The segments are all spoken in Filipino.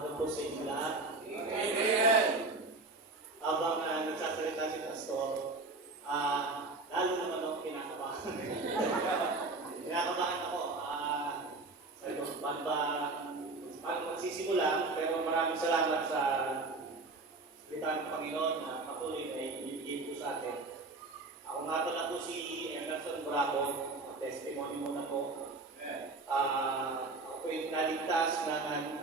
umaga po sa inyo lahat. Amen. Habang nagsasalita si Pastor, lalo naman ako kinakabahan. Kinakabahan ako. Sabi ko, paano magsisimula, pero maraming salamat sa salita ng Panginoon na patuloy na ibigay po sa atin. Ako nga pala po si Emerson Bravo, testimony muna po. Ako yung naligtas ng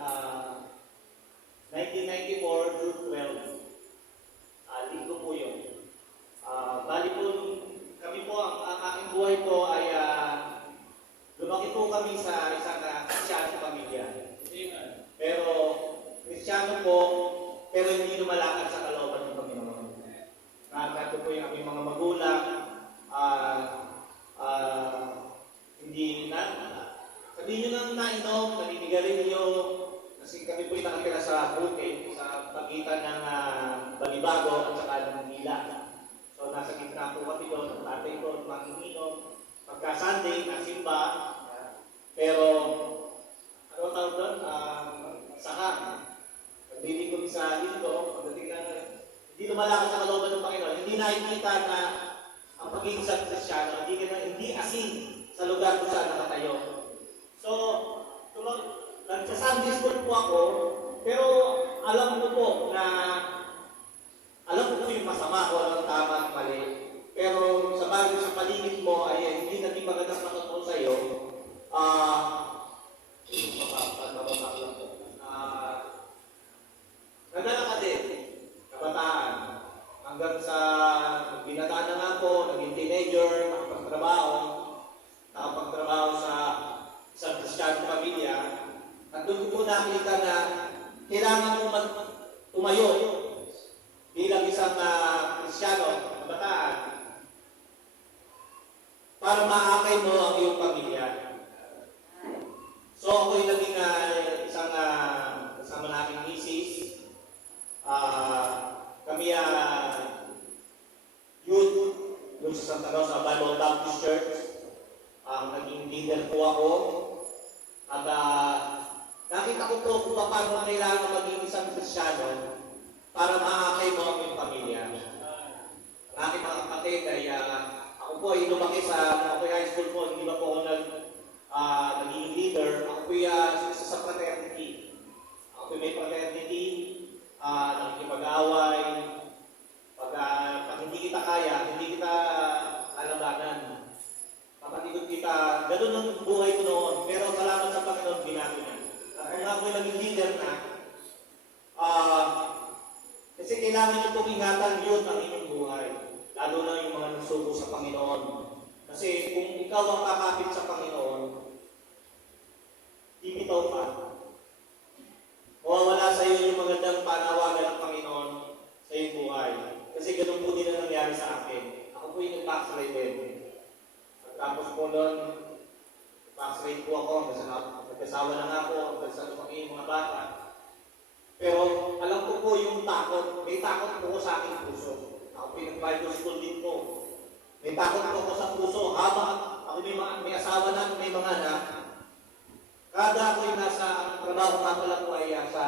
1994 June 12. Linggo po yun. Bali po, kami po, ang aking buhay po ay lumaki po kami sa isang Kristiyano pamilya. Pero, Kristiyano po, pero hindi lumalakad sa kalooban ng Panginoon. Nakakato po yung aming mga magulang, hindi na, sabihin nyo nang nainom, naninigarilyo, kasi kami po yung nakatira sa Brooklyn, sa pagitan ng Balibago at saka ng Manila. So, nasa gitna po kami doon, ang tatay ko, manginginom. Pagka Sunday, nasimba, pero, ano tawag doon? Saka, pagbibig ko sa linggo, pagdating na, hindi lumalakad sa kalooban ng Panginoon, hindi nakikita na ang pagiging sa Kristiyano, hindi asin sa lugar kung saan nakatayo. So, nagsa-Sunday school po ako, pero alam ko po yung masama o alam tama at mali. Pero sa bagay sa paligid mo ay hindi natin magandang nakatulong sa iyo. Nadala ka din, kabataan. Hanggang sa binata na nga po, naging teenager, nakapagtrabaho sa isang Kristiyano pamilya. At doon ko nakita na kailangan mo tumayo bilang isang Kristiyano, kabataan, para maakay mo ang iyong pamilya. So ako'y naging isang kasama namin misis. Kami youth doon sa Santa Rosa Bible Baptist Church. Naging leader po ako. At nakita ko po kung paano kailangan maging isang Kristiyano para maakay mo ang iyong pamilya. Ang aking mga kapatid ay ako po ay lumaki ako high school po, hindi ba po ako naging leader. Ako po sa fraternity. Ako po may fraternity, nakikipag-away. Pag hindi kita kaya, hindi kita lalabanan. Kapatid kita, ganoon ang buhay ko noon. Pero salamat sa Panginoon, binago niya. At kung ako'y naging leader na, kasi kailangan niyo pong ingatan yun ang inyong buhay. Lalo na yung mga nagsuko sa Panginoon. Kasi kung ikaw ang kakapit sa Panginoon, bibitaw ka. Mawawala sa iyo yung magandang panawagan ng Panginoon sa iyong buhay. Kasi ganun po din ang nangyari sa akin. Ako po yung nag-backslide din. Tapos po doon, backslide po ako, nagkasawa na nga po, nagkasawa kami yung mga bata. Pero alam ko po yung takot, may takot po ko sa aking puso. Ako po yung Bible school din po. May takot po ko sa puso, habang ako may asawa na, may mga anak. Kada ako yung nasa trabaho nga pala po ay sa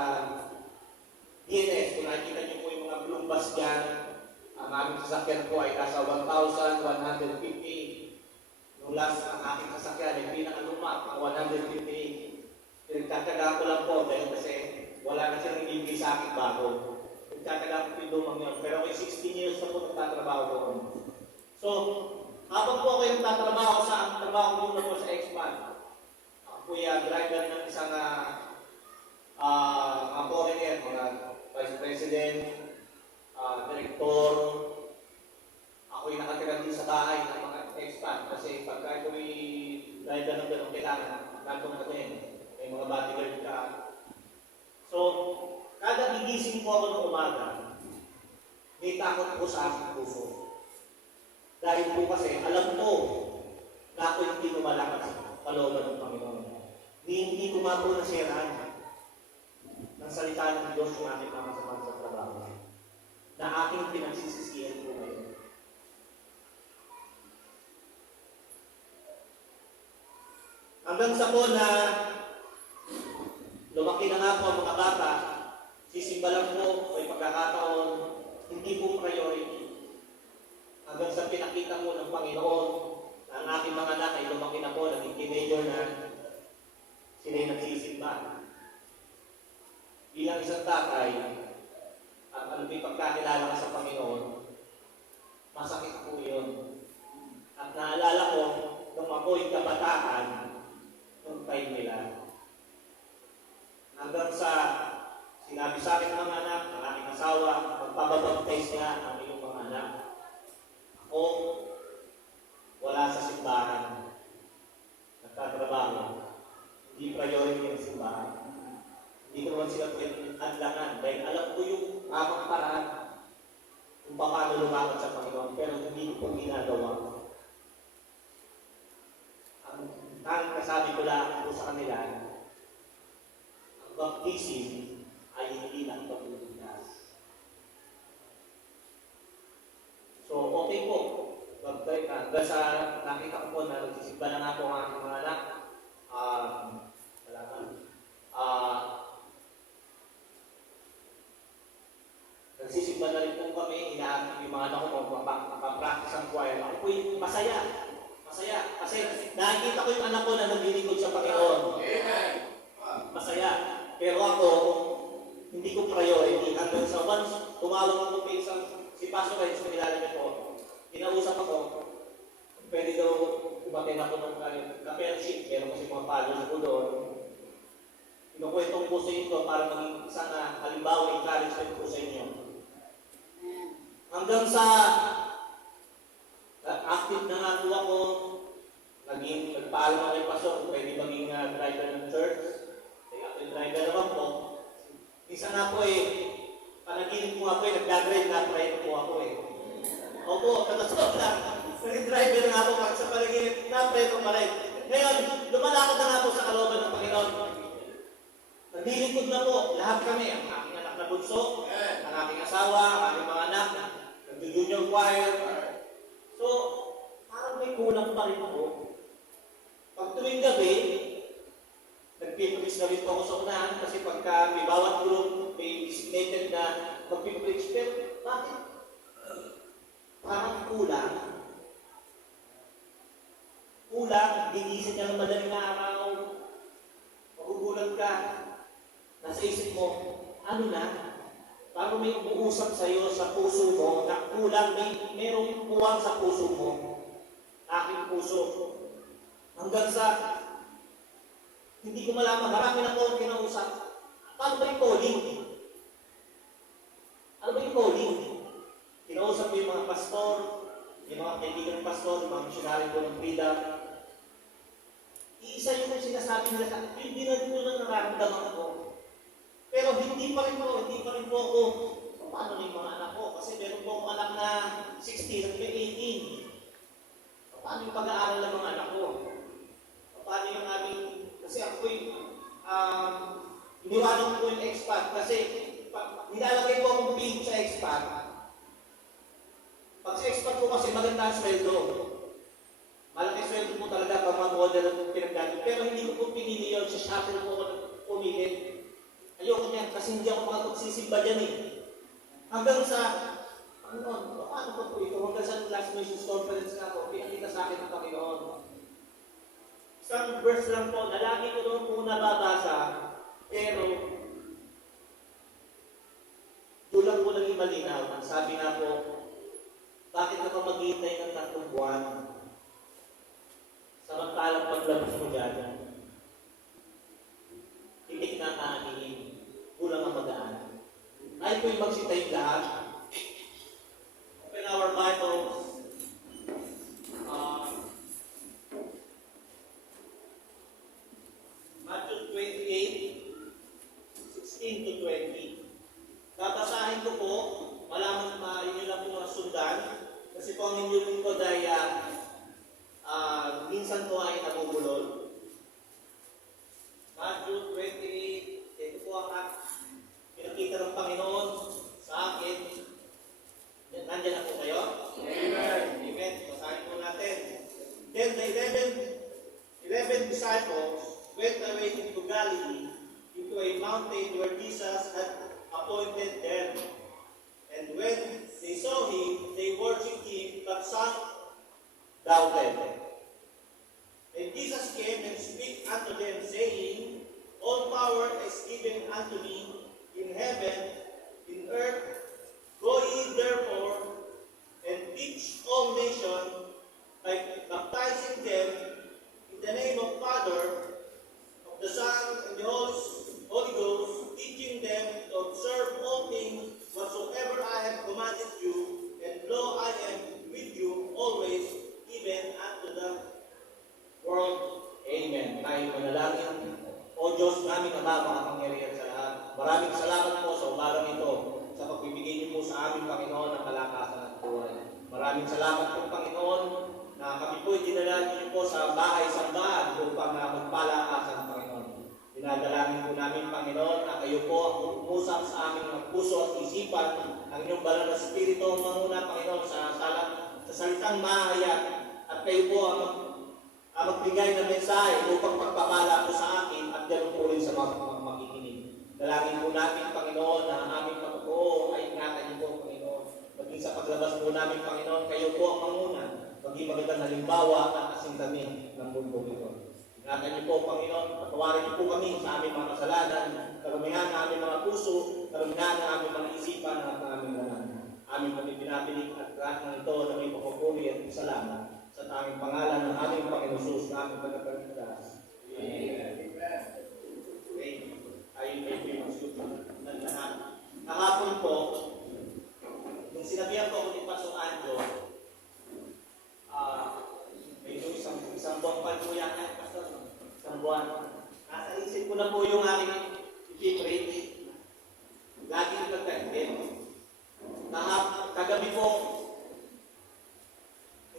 DNS, kung nakikita niyo po yung mga blue bus dyan, ang aming sasakyan po ay nasa 1,150. Nung last ang aking sasakyan ay pinakaluma, 150. Pinagtataga ko lang po dahil kasi wala na siyang ibigay sa akin bago. Pinagtataga ko yung lumang yun. Pero may 16 years na po nagtatrabaho ko. So, habang po ako yung nagtatrabaho ang trabaho ko muna po sa X-Man. Ako po yung driver ng isang mga foreigner, mga vice president, director. Ako yung nakatira din sa bahay ng mga X-Man kasi pagka ito yung driver ng ganong kailangan, nandun ka din. May mga bodyguard ka. So, kada gigising po ako ng umaga, may takot po sa aking puso. Dahil po kasi, alam ko na ako hindi lumalakad sa kalooban ng Panginoon. Hindi ko nga po nasiraan ng salita ng Diyos yung aking mamasaman sa trabaho na aking pinagsisisihan po ngayon. Hanggang sa po na Lumaki na nga po ang mga bata, sisimba lang po, may pagkakataon, hindi po priority. Hanggang sa pinakita mo ng Panginoon na ang aking mga anak ay lumaki na po, naging teenager na, sila'y nagsisimba. Bilang isang tatay, at may pagkakilala ka sa Panginoon, masakit po yun. At naalala ko, nung ako'y kabataan, nung time nila. Hanggang sa sinabi sa akin ng mga anak, ng aking asawa, magpapabaptize nga ang iyong mga anak. Ako, wala sa simbahan. Nagtatrabaho. Hindi priority ang simbahan. Hindi ko naman sila pinadlangan dahil alam ko yung tamang paraan kung paano lumakad sa Panginoon, pero hindi ko po ginagawa. Ang tanging nasabi ko lang po sa kanila, ang baptism ay hindi lang pagbubukas. So, okay po. Hanggang sa nakita ko po na nagsisimba na nga po ang aking mga anak, nagsisimba na rin po kami, inaakit yung mga anak ko, makapractice ang choir. Ako po yung masaya. Masaya. Kasi nakikita ko yung anak ko na naglilingkod sa Panginoon. Masaya. Pero ako, hindi ko priority. Hanggang sa once, tumawag ako si Pastor Reds, kanilala niyo po. Kinausap ako, pwede daw umaten ako ng ka-fellowship, meron kasi mga followers ko doon. Kinukwentong po sa inyo para maging isang halimbawa, encouragement po sa inyo. Hanggang sa active na nga po ako, nagpaalam ako kay Pastor, pwede maging driver ng church. Kaya ako yung driver naman po. Isa nga po panaginip po ako nagdadrive na drive po ako Opo, katasok lang. Nag-driver na nga po sa panaginip na drive po pala Ngayon, lumalakad na nga po sa kalooban ng Panginoon. Naglilingkod na po, lahat kami, ang aking anak na bunso, ang aking asawa, ang aking mga anak, nag-junior choir. So, parang may kulang pa rin po. Pag tuwing gabi, nag-preach na rin po ako sa unahan kasi pagka may bawat group, may designated na mag-preach. Pero bakit? Parang kulang. Kulang, gigising ka ng madaling araw, magugulat ka, nasa isip mo, ano na? Parang may umuusap sa'yo sa puso mo na kulang, merong kuwang sa puso mo, aking puso. Hanggang sa hindi ko malaman, marami na po kinausap. Paano ba yung calling? Ano ba yung calling? Kinausap ko yung mga pastor, yung mga kaibigan ng pastor, yung mga missionary ko ng freedom. Iisa yung sinasabi nila sa akin, hindi na rin na nararamdaman ko. Pero hindi pa rin po ako, paano na yung mga anak ko? Kasi meron po akong anak na 16 at may 18. Paano yung pag-aaral ng mga anak ko? Paano yung aming, kasi ako iniwanan ko yung expat kasi nilalagay ko akong pin sa expat. Pag sa expat ko kasi maganda ang sweldo. Malaki sweldo po talaga pag mga model ang pinagdagdag. Pero hindi ko po pinili yun, sa shuttle po ako pumili. Ayoko niyan kasi hindi ako makapagsisimba dyan Hanggang sa, paano po ito? Hanggang sa last missions conference na ako, pinakita sa akin ng Panginoon. Isang verse lang po, na lagi ko doon po nababasa, pero doon lang po naging malinaw. Ang sabi nga po, bakit ka pa maghihintay ng 3 buwan? Samantalang paglabas mo dyan, titik na kaanihin, kulang ang magaan. Ay ko'y magsitay lahat. Open our Bibles. Matthew 28, 16 to 20. Babasahin ko po, malaman inyo lang po mga sundan, kasi po ang inyong lingkod ay minsan po ay nabubulol. Matthew 28, ito po ang pinakita ng Panginoon sa akin. Nandiyan na po kayo? Amen. Amen. Basahin po natin. Then the 11 disciples went away into Galilee, into to a mountain where Jesus had appointed them. And when they saw him, they worshipped him, but some doubted. And Jesus came and spake unto them, saying, All power is given unto me in heaven, in earth. Go ye therefore, and teach all nations, by baptizing them in the name of Father, of the Son, and the Holy Ghost, teaching them to observe all things whatsoever I have commanded you, and lo, I am with you always, even unto the world. Amen. Tayo manalangin. O Diyos namin Ama, makapangyarihan sa lahat. Maraming salamat po sa umagang ito, sa pagbibigay niyo po sa aming Panginoon ng kalakasan at buhay. Maraming salamat po Panginoon, na kami po'y dinala niyo po sa bahay-sambahan upang magpalakasan, Panginoon. Dinadalangin po namin, Panginoon, na kayo po ang umusap sa aming mga puso at isipan, ang inyong banal na Espiritu manguna, Panginoon, sa salitang mahayag, at kayo po ang magbigay ng mensahe upang magpapala po sa akin at ganoon po rin sa mga makikinig. Dalangin po namin, Panginoon, na ang aming pagpupo ay ingatan niyo po, Panginoon. Maging sa paglabas po namin, Panginoon, kayo po ang manguna, maging magandang halimbawa at asintabi ng mundo ito. Ingatan niyo po, Panginoon, patawarin niyo po kami sa aming mga kasalanan, karamihan ng aming mga puso, karamihan ng aming mga isipan at ng aming laman. Aming kami pinabilig at lahat ng ito na may papapuri at salamat sa tanging pangalan ng aming Panginoon Jesus na aming pagkakaligtas. Amen. Ayun kayo may magsusunod ng lahat. Kahapon po, nung sinabihan ko ako ni Pastor Anjo, medyo isang buwan pa po yan, Pastor. Isang buwan. Nasa isip ko na po yung aking secret. Laging nagkakit. Kagabi po,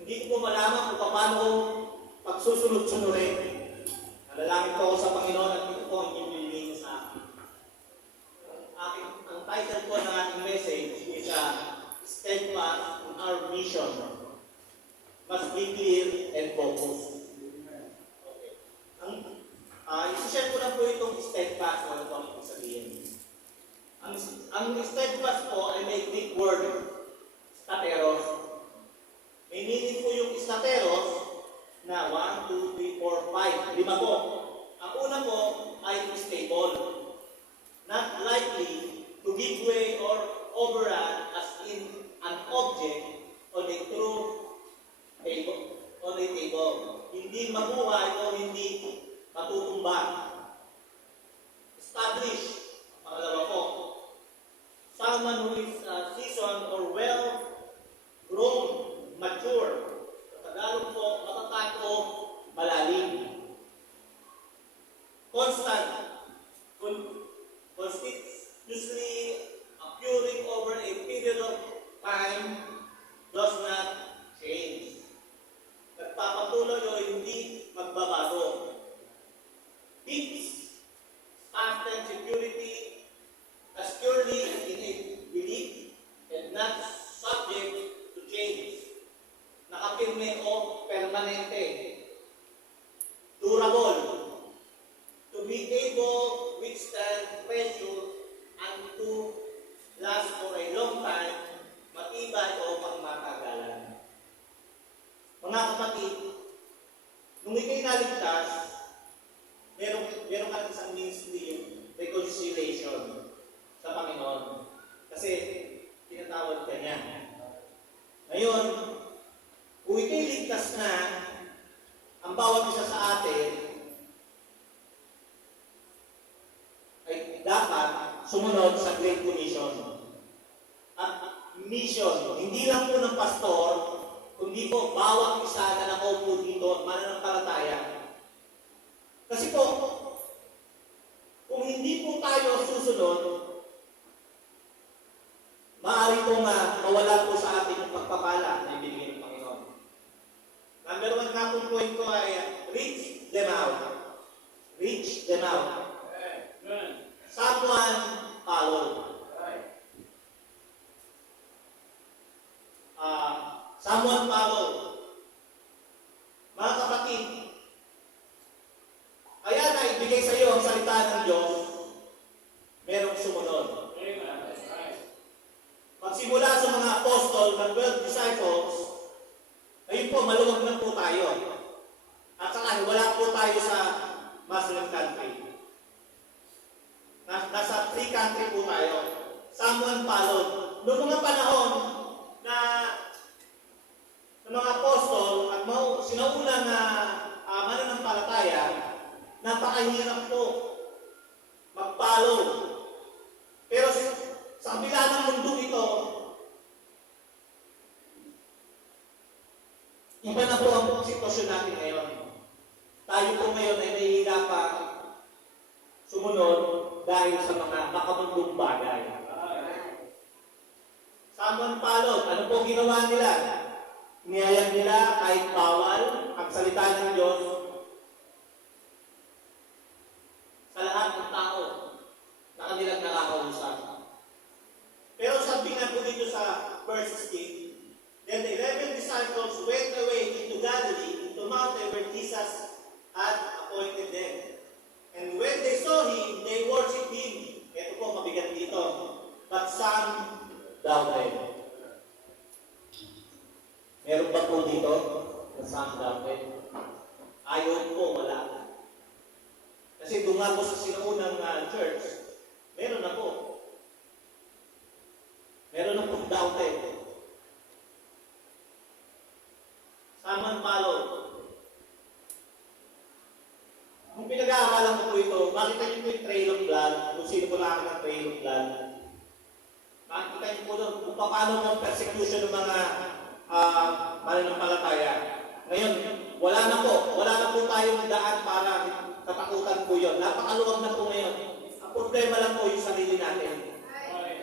hindi ko malaman kung paano pagsusunod-sunurin. Nalalangin po ako sa Panginoon at ito po ang ibibigay sa akin. Ang title po ng ating message is Steadfast in Our Mission. Must be clear and focused. Okay. Isi-share ko lang po itong steadfast o ano po ang ibig sabihin. Ang steadfast po ay may Greek word, stateros. May meaning po yung stateros na 1, 2, 3, 4, 5. 5 po. Ang una po ay stable. Not likely to give way or overrun as in an object on a table. Hindi mabuhay o hindi matutumba. Establish. Pangalawa po. Someone who is seasoned or well-grown, mature. Sa Tagalog po, matatag o malalim. Constant. Continuously occurring over a period of time does not change. Nagpapatuloy o hindi magbabago. Peace, constant security, as purely in a belief and not subject to change. Nakapirme o permanente. Durable. To be able to withstand pressure and to last for a long time, matibay o pangmatagalan. Mga kapatid, nung ikay naligtas, meron ka isang ministry, reconciliation sa Panginoon. Kasi tinatawag ka niya. Ngayon, kung ikay ligtas na, ang bawat isa sa atin ay dapat sumunod sa Great Commission. At mission, hindi lang po ng pastor, kundi po bawat isa na nakaupo dito, mananampalataya. Kasi po, kung hindi po tayo susunod, maaari pong mawala po sa atin yung pagpapala na ibigay ng Panginoon. Number 1 nga pong point ko ay reach them out. Reach them out. Someone follow. Someone follow. Mga kapatid, kaya na ibigay sa iyo ang salita ng Diyos Samuel Palod. Noong mga panahon na ng mga apostol at sinauna na mananampalataya, napakahirap po magpalo. Pero sa kabila ng mundo ito, iba na po ang sitwasyon natin ngayon. Tayo po ngayon ay nahihirapan sumunod dahil sa mga makamundong bagay. Samuel Palod, ano po ginawa nila? Niyayag nila kahit bawal ang salita ng Diyos sa lahat ng tao na kanilang nakakausap. Pero sabi nga po dito sa verse 16, then the 11 disciples went away into Galilee, into mountain where Jesus had appointed them. And when they saw him, they worshipped him. Ito po, mabigat dito. But some doubted. Meron ba po dito na some doubted? Ayaw po, wala. Kasi doon nga po sa sinaunang church, meron na po. Meron na po doubted. Saman palo. Kung pinag-aaralan ko po ito, makita niyo po yung trail of blood, kung sino po nakakita ng trail of blood. Makita niyo po doon kung paano ang persecution ng mga mananampalataya. Ngayon, wala na po tayong daan para katakutan po yun. Napakaluwag na po ngayon. Ang problema lang po yung sarili natin.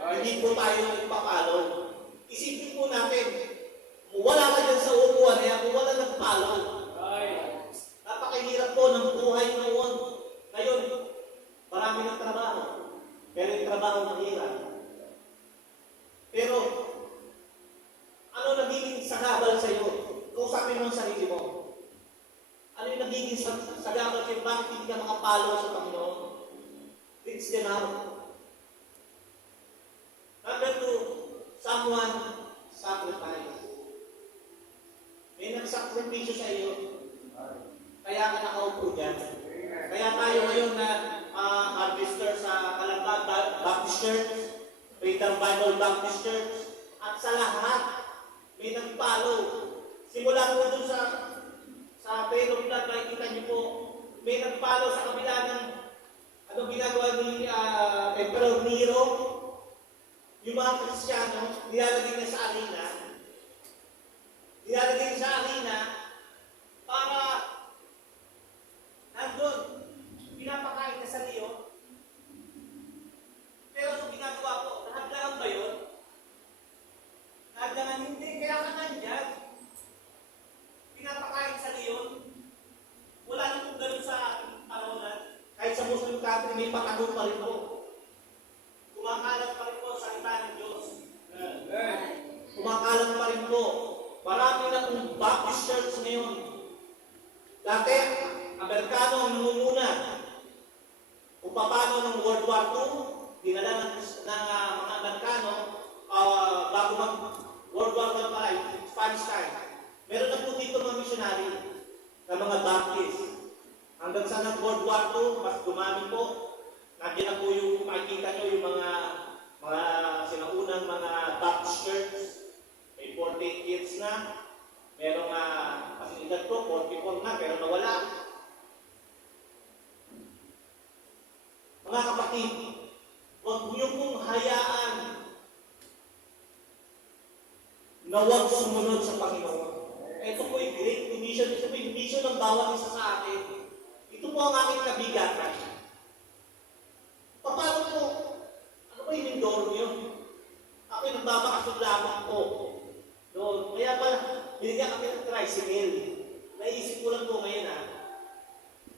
Hindi po tayo nagpapalo. Isipin po natin, wala ka dyan sa upuan, kaya wala nagpalo. Napakahirap po ng buhay noon. Ngayon, marami ng trabaho. Pero yung trabaho mahirap. Pero, ano nagiging sagabal sa iyo? Kausapin mo ang sarili mo. Ano yung nagiging sagabal sa iyo? Bakit hindi ka makapalo sa Panginoon? Reach them out. Number 2, someone sacrifice. May nagsakripisyo sa iyo. Kaya ka nakaupo dyan. Kaya tayo ngayon na harvester sa Kalamba Baptist Church, Freedom Bible Baptist Church, at sa lahat, may nagpalo. Simula po dun sa trail of blood, makikita niyo po, may nagpalo sa kabila ng anong ginagawa ni Emperor Nero. Yung mga Kristiyano, nilalagay na sa arena. Nilalagay sa arena para nandun, pinapakain na sa liyo. Pero anong ginagawa po? Nahagdangan ba yun? Nahagdangan hindi, kaya ka nandyan. Pinapakain sa liyon. Wala na kung ganun sa panahon. Kahit sa Muslim country, may patago pa rin po. Kumakalat pa rin po sa salita ng Diyos. Kumakalat pa rin po. Marami na kung Baptist Church ngayon. Dati, Amerikano ang nangunguna. Kung paano ng World War II, dinala ng mga Amerikano bago mag-World War I pala, Spanish time. Meron na po dito mga missionary na mga Baptist. Hanggang sa nag-World War II, mas dumami po. Nandiyan na po yung makikita nyo yung mga sinaunang mga Baptist Church. May 48 years na. Merong pasilidad po, 44 na, pero nawala. Mga kapatid, huwag niyo pong hayaan na huwag sumunod sa Panginoon. Ito po yung Great Commission. Ito po yung mission ng bawat isa sa atin. Ito po ang aking kabigatan. Paano po? Ano ba yung lindoro niyo? Ako yung nagbabakasyon lamang po. Doon. Kaya pala, binigyan kami ng tricycle. Naisip ko lang po ngayon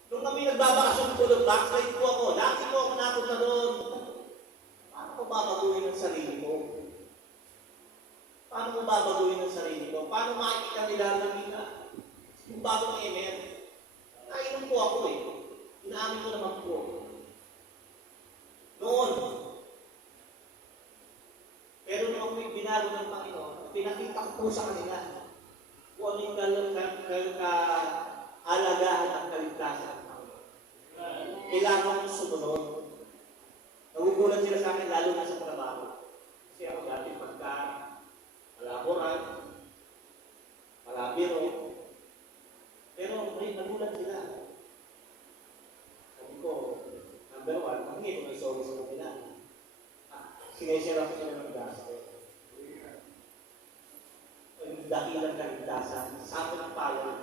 Nung kami nagbabakasyon po doon, backslide po ako. Lagi po ako napunta doon. Paano ko babaguhin ang sarili mo? Paano mo babaguhin ang sarili ko? Paano makikita nila ng nila? Yung bagong amen. Nainom po ako Inaamin ko naman po. Noon. Pero nung ako'y binago ng Panginoon, pinakita ko po sa kanila kung ano yung kahalagahan ng kaligtasan ng Panginoon. Kailangan mong sumunod. Nagugulat sila sa akin lalo na sa trabaho. hindi ko may sorry sa kanila. Sinesira ko sila ng gasto. Ang dakilang kaligtasan, sa akin ang pala.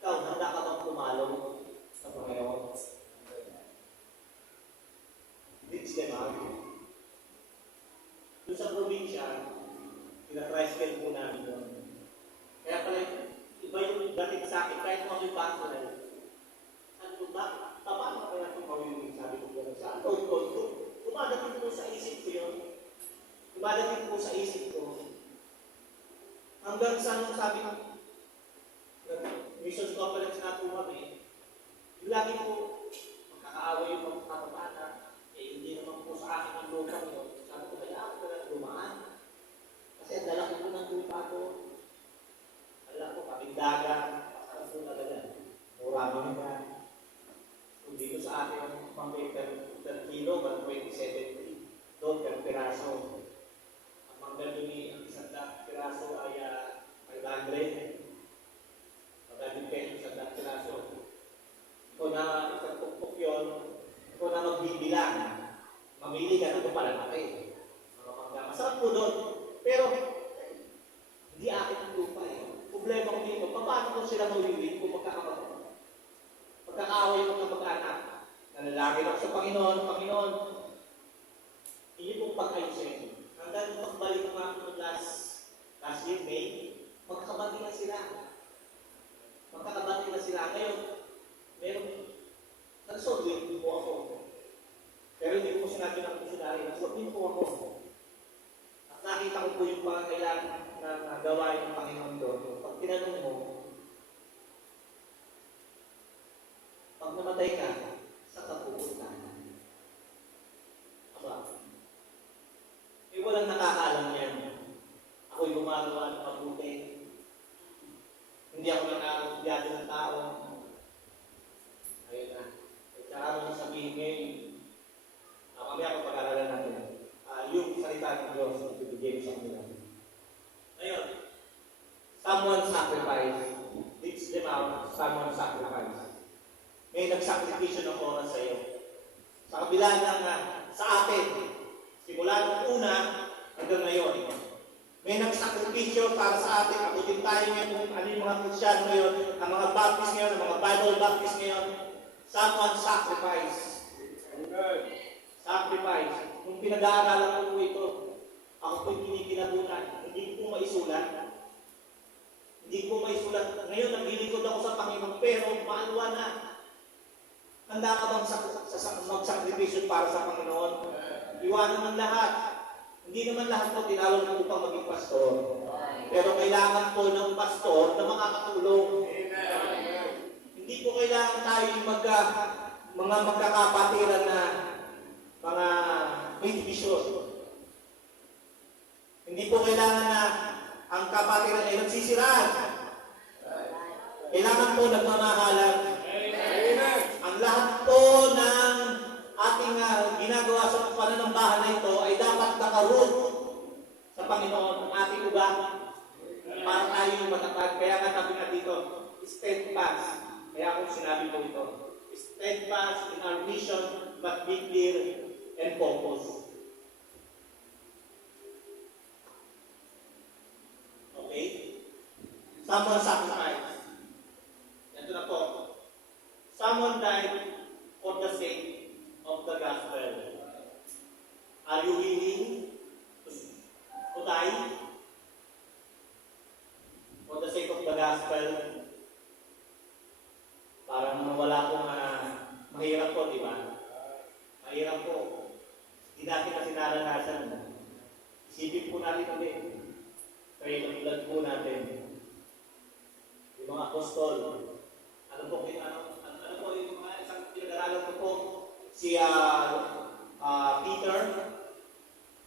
Ikaw, handa ka bang pumalong sa Panginoon? It's them out. Doon sa probinsya, pina-tricycle po namin doon. Kaya pala, iba yung dating sa akin, kahit mga may baso na yun. Ano ba? Paano kaya itong mawiwing? Sabi ko gano'n sa dumadating po sa isip ko yun. Dumadating po sa isip ko. Hanggang sa nung sabi ko, mission conference na po kami, yung lagi po, magkakaaway yung mga kapapata, hindi naman po sa akin ang lupa yun. Sabi ko, kaya ako na dumaan. Kasi ang lalaki po ng lupa ko. Alam ko, kapindagan, pasarap po talaga. Murami na. Kung dito sa atin, per kilo, 1.70. Doon, per piraso. Ang manggaluni, ang isang piraso ay 500. Magaling peso sa piraso. Ikaw na isang tuktok yun, ikaw na magbibilang. Mamili ka na ito pala natin. Masarap po doon. Pero, hindi akin ang lupa eh. Problema ko dito, paano ko sila mawiwin kung magkakaaway mo ng mag-anak? Nalalaki lang sa Panginoon, hindi pong pag-ayusin. Hanggang pagbalik ko nga ng last year, May, magkakabati na sila. Ngayon, meron, nag-solve po ako. Pero hindi ko sinabi ng kusinari, nag-solve po ako. At nakita ko po yung pangangailangan na gawain ng Panginoon doon. Pag tinanong mo, pag namatay ka, sa kapupunta. Aba, walang nakakaalam yan. Ako'y gumagawa ng mabuti. Hindi ako nakakabiyado ng tao. Ayun na. Tsaka ano na sabihin ngayon, mamaya ko pag-aralan natin. Yung salita ng Diyos na ibibigay sa kanila. Ngayon, someone sacrifice. Teach them out, someone sacrifice. May nagsakripisyo ng oras sa iyo. Sa kabila ng sa atin, simula ng una hanggang ngayon, may nagsakripisyo para sa atin. Ako din tayo ngayon, ano yung mga Kristyano ngayon, ang mga Baptist ngayon, ang mga Bible Baptist ngayon, someone sacrifice. Sacrifice. Nung pinag-aaralan ko po ito, ako po'y pinipinabunan. Hindi ko maisulat. Ngayon, naglilingkod ako sa Panginoon, pero maalwa na. Handa ka bang magsakripisyo para sa Panginoon? Iwanan ng lahat. Hindi naman lahat po tinawag ko upang maging pastor. Pero kailangan po ng pastor na makakatulong. Hindi po kailangan tayo mga magkakapatiran na mga may division. Hindi po kailangan na ang kapatiran ay nagsisiraan. Kailangan po nagmamahalan. Ang lahat po ng ating ginagawa sa pananambahan na ito ay dapat nakaroot sa Panginoon ang ating ugat para tayo matatag. Kaya nga sabi na dito, steadfast. Kaya ako sinabi ko ito, steadfast in our mission but be clear and focused. Okay? Someone sacrificed. Ito na po. Someone died for the sake of the gospel. Are you willing to die for the sake of the gospel? Parang wala pong mahirap po, di ba? Mahirap po. Hindi natin kasi naranasan. Isipin po natin ulit. Kaya ng blood po natin. Yung mga apostol. Ano po yung mga isang pinag-aralan ko po? Si Peter,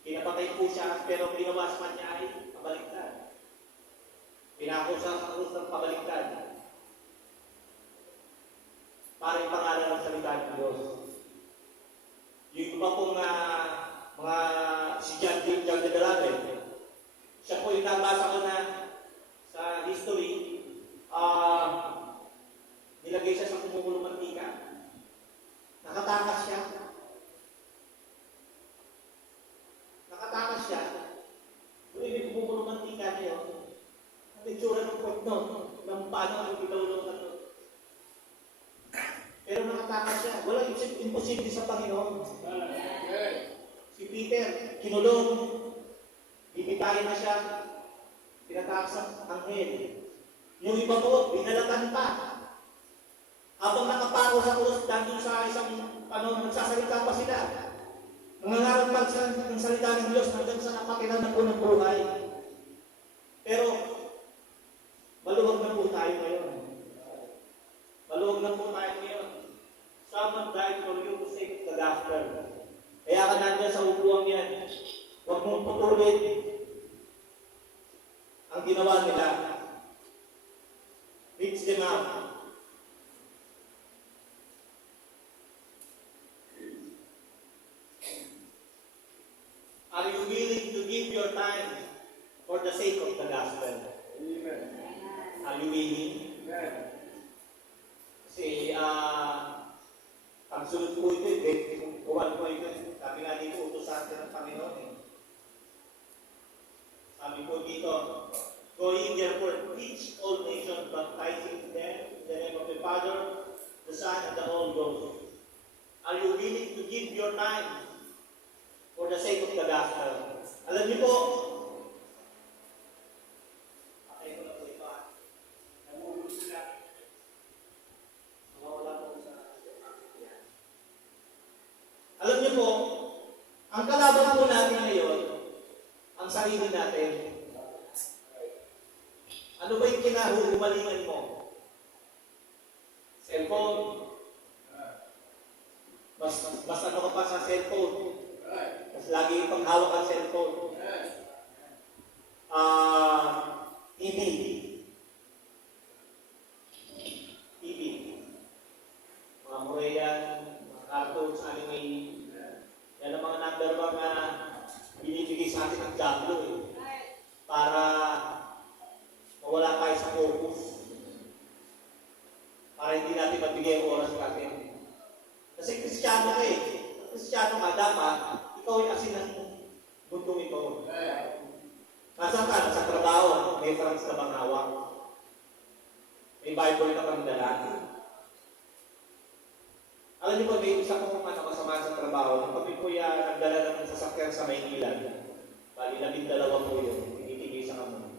pinapatay po siya, pero pinawasman niya ay pabaliktad. Pinako siya sa krus ng pabaliktad. Para yung pangalan ng salita ng Diyos. Yung iba pong mga si John de Delaven, siya po yung nabasa ko na sa history, nilagay siya sa kumulong mantika. Nakatakas siya. nakataka siya. Walang imposible sa Panginoon. Si Peter, kinulong, bibitayin na siya, pinatakas ang anghel. Yung iba po, binalatan pa. Habang nakapako sa krus, dahil sa isang, nagsasalita pa sila. Nangangarap pa ng salita ng Diyos hanggang sa napatinan na po ng buhay. Pero, maluwag na po tayo ngayon. Maluwag na po tayo ngayon. Someone died for you to save the gospel. Kaya ka nandiyan sa upuan yan. Huwag mong putulin ang ginawa nila. Reach them out. Are you willing to give your time for the sake of the gospel? Amen. Are you willing? Amen. Kasi, pagsunod po ito, buwan po ito. Sabi nga dito, utos sa atin ng Panginoon. Sabi po dito, going therefore, teach all nations, baptizing them in the name of the Father, the Son, and the Holy Ghost. Are you willing to give your time for the sake of the gospel? Alam niyo po, alam niyo po, ang kalaban po natin ngayon, ang sarili natin. Ano ba yung kinahuhumalingan mo? Cellphone. Mas ano ka pa sa cellphone? Mas lagi yung paghawak ang cellphone. TV. TV. Mga Korean, mga cartoons, anime. Yan ang mga number one na binibigay sa atin ng Diablo para mawala tayo sa focus. Para hindi natin magbigay ang oras natin. Kasi Kristiyano ka Kristiyano ka, dapat ikaw ay asin ng mundong ito. Nasaan ka? Sa trabaho, may friends ka bang hawak? May Bible ka bang dala? Alam niyo ba, may isa kong kasama sa trabaho. Nung kami po nagdala ng sasakyan sa Maynila, bali 12 po yun, tinitigay sa kamo.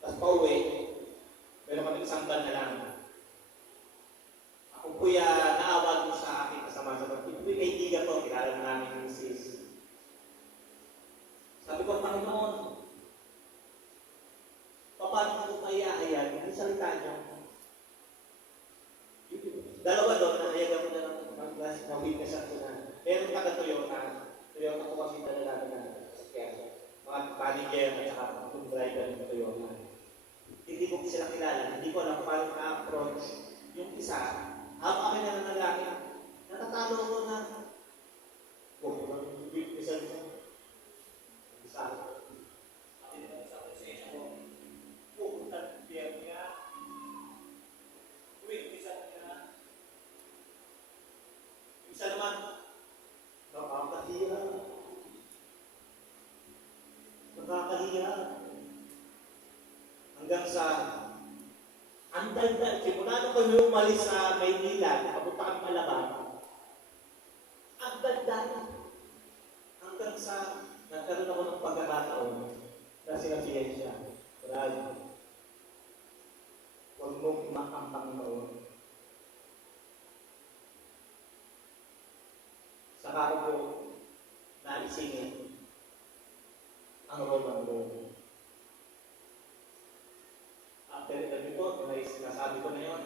Tapos pauwi, meron kami isang ban na lang. Ako po naawa po sa akin kasama sa trabaho. Ito po yung kaibigan ko, kilala na namin yung sis. Sabi ko, Panginoon, paano ko kaya ayan? Yung salita niyo. Dalawa doon, nahayagan ko na ng witnessan ko na. Meron ka na Toyota. Toyota ko kasi talaga na kaya mga manager at saka yung driver ng Toyota. Hindi ko sila kilala. Hindi ko alam paano na-approach. Yung isa, habang kami na nanalangin, natatalo ko na witnessan ko. Isa. At ito sa presensya ko. Pupunta niya. Witnessan niya. Isa naman, nakakahiya. Hanggang sa, ang daldal, simula nung kami umalis sa Maynila, papunta kami Malabar, ang daldal. Hanggang sa, nagkaroon ako ng pagkakataon na sinabihan siya. Brad, huwag mong imakang Panginoon. Saka ako po naisingin ang Roman Road. After ito po, sinasabi ko na yun,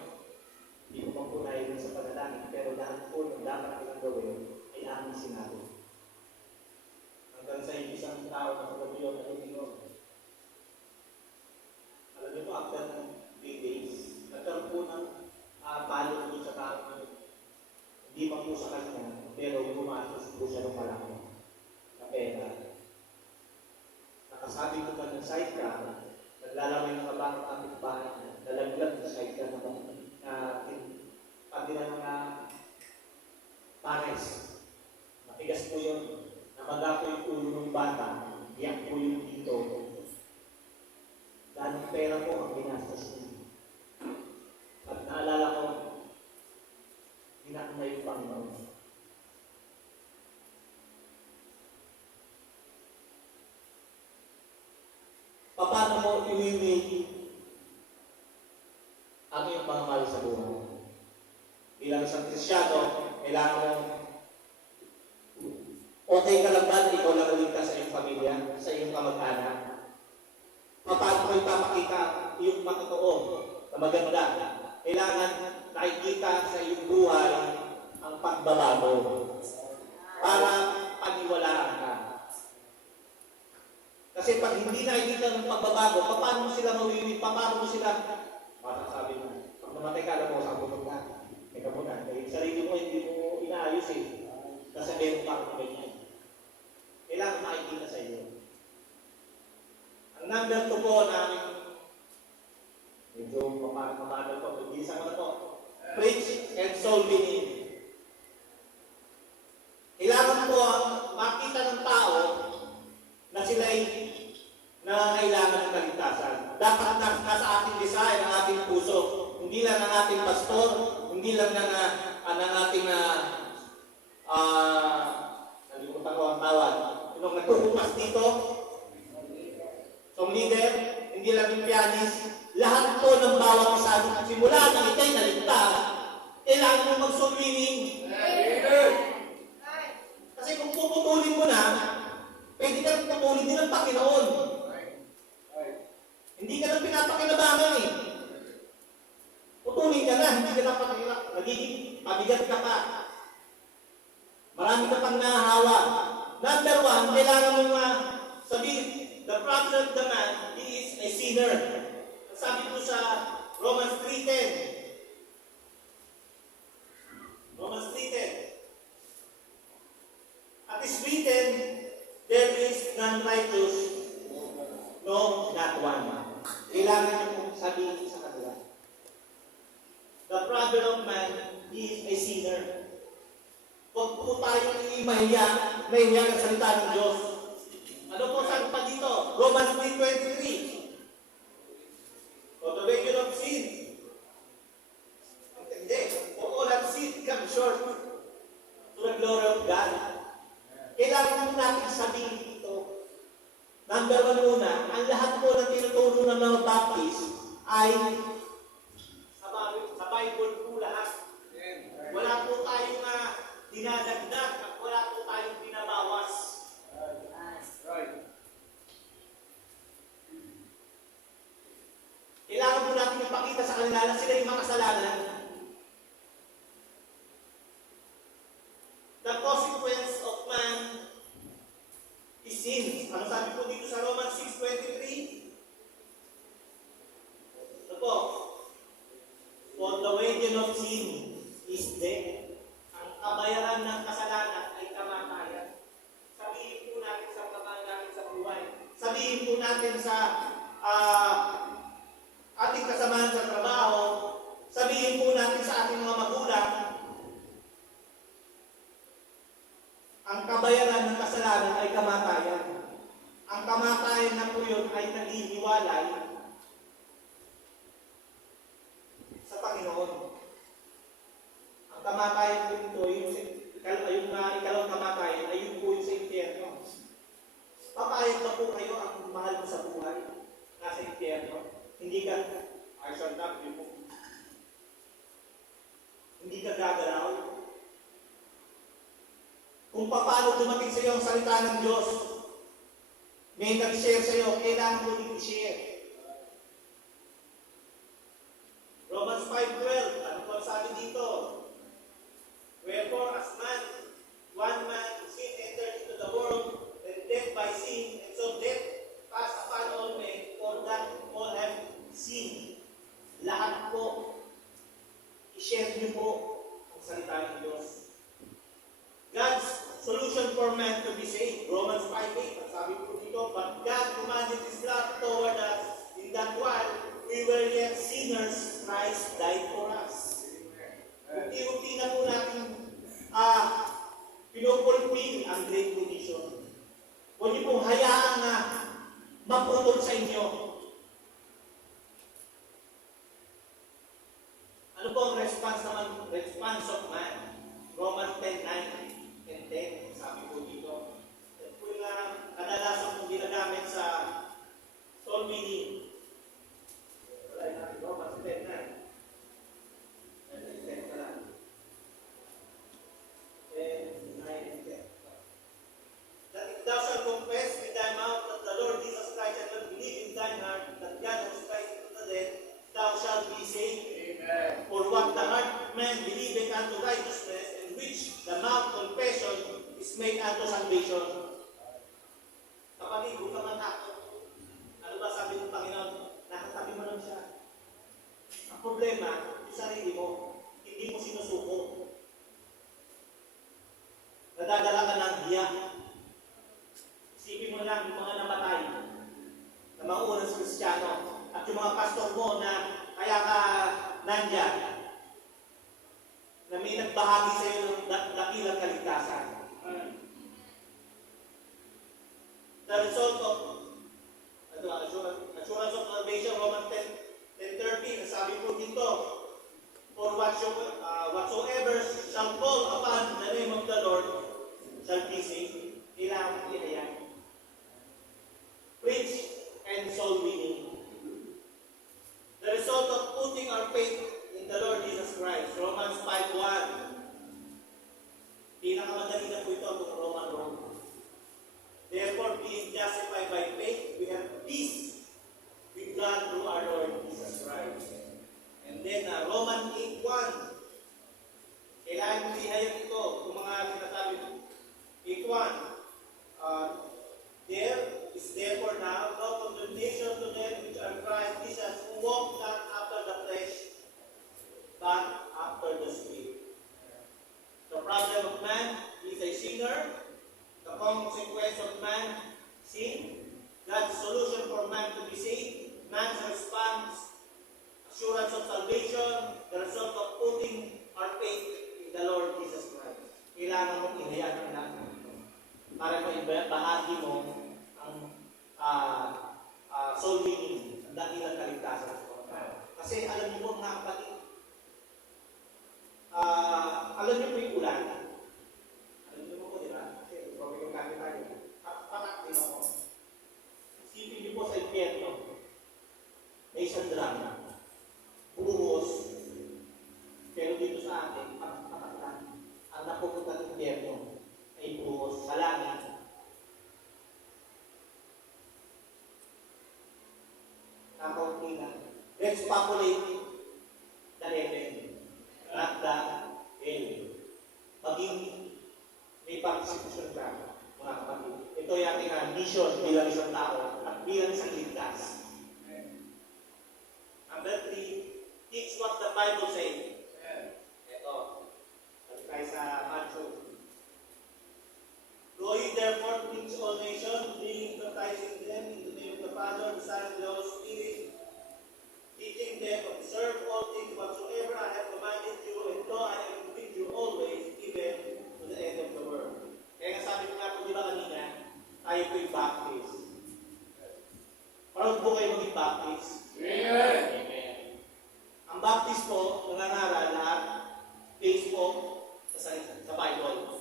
hindi ko pa po naiwan sa panalangin, pero lahat po ng dapat kong gawin ay aming sinabi. Hanggang sa isang tao na sa yun na yun. Alam niyo po, after 3 days, nagkaroon po ng palo doon sa tao na hindi pa po sa kanya, pero gumasos po siya ng malaki na pera. Nakasabi ko pa ng sidecar, naglalaway ng kabakot ang bahay, nalaglag sa sidecar na pati ng mga pares. Matigas po yun. Namaga po yung ulo ng bata, iyak po yung dito. Dahil pera po ang ginastos niya. At naalala ko, hinakmay pa Panginoon. Paano mo iwiwig ang iyong pangmahal sa buhay? Bilang isang Kristyano, kailangan mo okay ka lang ba na ikaw lang ulit sa iyong pamilya, sa iyong kamag-anak? Paano mo ipapakita yung matotoo na maganda? Kailangan nakikita sa iyong buhay ang pagbabago para paniwalaan ka. Kasi pag hindi nakikita ng pagbabago, paano mo sila mawiwid? Paano mo sila masasabi mo? Pag namatay ka, alam mo, saan pumunta? Teka muna, dahil sarili mo hindi mo inaayos eh. Nasa meron pa ako ganyan. Kailangan makikita sa iyo. Ang number 2 po namin, medyo pamahal po, mag-isa ko na po. Preach and soul winning. Kailangan po ang makita ng tao na sila ay nangangailangan ng kaligtasan. Dapat nasa ating desire, ang ating puso. Hindi lang ng ating pastor, hindi lang ng ating nalimutan ko ang tawag. Yung nagtutumas dito, some leader, hindi lang yung pianist, lahat po ng bawat isa, simula ng ikay naligtas, kailangan mo mag-soul winning. Kasi kung puputulin mo na, pwede ka rin putulin din ng Panginoon. Hindi ka lang pinapakinabangan eh. Putulin ka na, hindi ka na pakinabangan. Nagiging pabigat ka pa. Marami ka pang nahahawa. Number 1, kailangan mo sabihin, the problem of the man, he is a sinner. Sabi ko sa Romans 3:10. Romans 3:10. At is written, there is none righteous, no, not one. Kailangan niyo kong sabihin sa kanila. The problem of man, he is a sinner. Huwag po tayong mahiya ng salita ng Diyos. Ano po saan pa dito? Romans 3:23. For the wages of sin. Hindi. For all have sinned, come short to the glory of God. Kailangan po natin sabihin ito. Number 1 muna, ang lahat po ng tinuturo ng mga Baptist ay sa Bible po lahat. Wala po tayong dinadagdag at wala po tayong binabawas. Kailangan po natin ipakita sa kanila na sila yung makasalanan. The consequence of man is sin. Ano sabi po dito sa Romans 6:23? Ito po. For the wages of sin is death. Ang kabayaran ng kasalanan ay kamatayan. Sabihin po natin sa kamatayan natin sa buhay. Sabihin po natin sa ating kasamahan sa trabaho. Sabihin po natin sa ating mga magulang. Ang kabayaran ng kasalanan ay kamatayan. Ang kamatayan na po yun ay naghihiwalay sa Panginoon. Ang kamatayan po ito, yung ikalawang kamatayan, ay yun po yung sa impyerno. Papayag na po kayo ang mahal mo sa buhay nasa impyerno. Hindi ka, I shall not be moved. Hindi ka gagalaw. Kung paano dumating sa iyo ang salita ng Diyos, may nag-share sa iyo, kailangan mo din i-share. Romans 5:12, ano po sabi dito? Wherefore, as one man sin entered into the world, and death by sin, and so death passed upon all men, for that all have sinned. Lahat po, i-share niyo po ang salita ng Diyos. God's solution for man to be saved. Romans 5:8. Sabi po dito, but God commanded His love toward us in that while we were yet sinners, Christ died for us. Unti-unti na po natin pinupulpil ang great commission. Huwag niyo pong hayaan na maputol sa inyo. Ano po ang response naman? Response of man. is made unto salvation. Kapatid, huwag ka matakot. Ano ba sabi ng Panginoon? Nakatabi mo lang siya. Ang problema, yung sarili mo, hindi mo sinusuko. Nadadala ka ng hiya. Isipin mo lang yung mga namatay na mga unang Kristiyano at yung mga pastor mo na kaya ka nandyan na may nagbahagi sa iyo ng dakilang kaligtasan. The result of assurance of salvation, Romans 10:13, sabi po dito, for whatsoever shall call upon the name of the Lord shall be saved. Kailangan mo yan. Preach and soul winning. The result of putting our faith in the Lord Jesus Christ, Romans 5:1. Pinakamadali na po ito itong Roman road. Therefore, being justified by faith, we have peace with God through our Lord Jesus Christ. And then, Romans 8:1. Kailangan mo ihayag ito, kung mga sinasabi mo. 8:1. There is therefore now no condemnation to them which are Christ Jesus, who walk not after the flesh, but after the Spirit. The problem of man is a sinner. The consequence of man, sin. God's solution for man to be saved. Man's response, assurance of salvation. The result of putting our faith in the Lord Jesus Christ. Kailangan mong ihayag ang lahat para maibahagi mo ang soul winning, ang dakilang kaligtasan. Kasi alam niyo po mga kapatid, alam niyo po yung ulan. Alam niyo po, di ba? Kasi probably yung kami tayo. Patak din ako. Isipin niyo po sa impyerno. May isang drama. Buhos. Pero dito sa atin, patak lang. Ang napupunta ng impyerno ay buhos sa langit. Nakaunti na. Let's populate the heaven. Not the hell. Maging may participation ka, mga kapatid. Ito yung ating mission bilang isang tao at bilang isang ligtas. Number 3, teach what the Bible says. Ito. At tayo sa Matthew. Go ye therefore teach all nations, being baptizing them in the name of the Father, the Son, and the Holy Spirit, teaching them to observe all things whatsoever I have commanded you, and lo, I am with you always, even to the end of the world. Kaya nga sabi ko nga po, di ba kanina, tayo po'y baptist. Proud po kayo maging baptist? Amen! Amen. Ang baptist po, nangangaral lahat, based po sa Bible.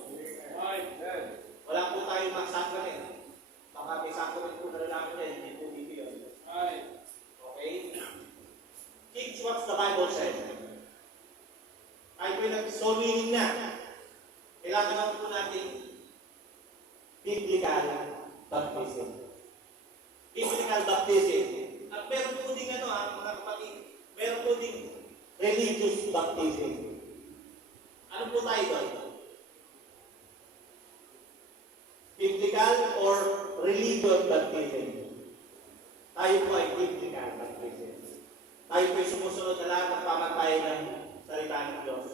Amen. Wala po tayo mag-sacrament. Baka may sacrament po na namin yan, hindi po dito yun. Okay? Teach what the Bible says. Tayo po yung nag-soul winning na. Kailangan naman po natin biblical baptism. Biblical baptism. At meron po din mga kapatid, meron po din religious baptism. Ano po tayo doon? Biblical or religious baptism? Tayo po ay biblical baptism. Tayo po ay sumusunod na lang ng pamantayan ng salita ng Diyos.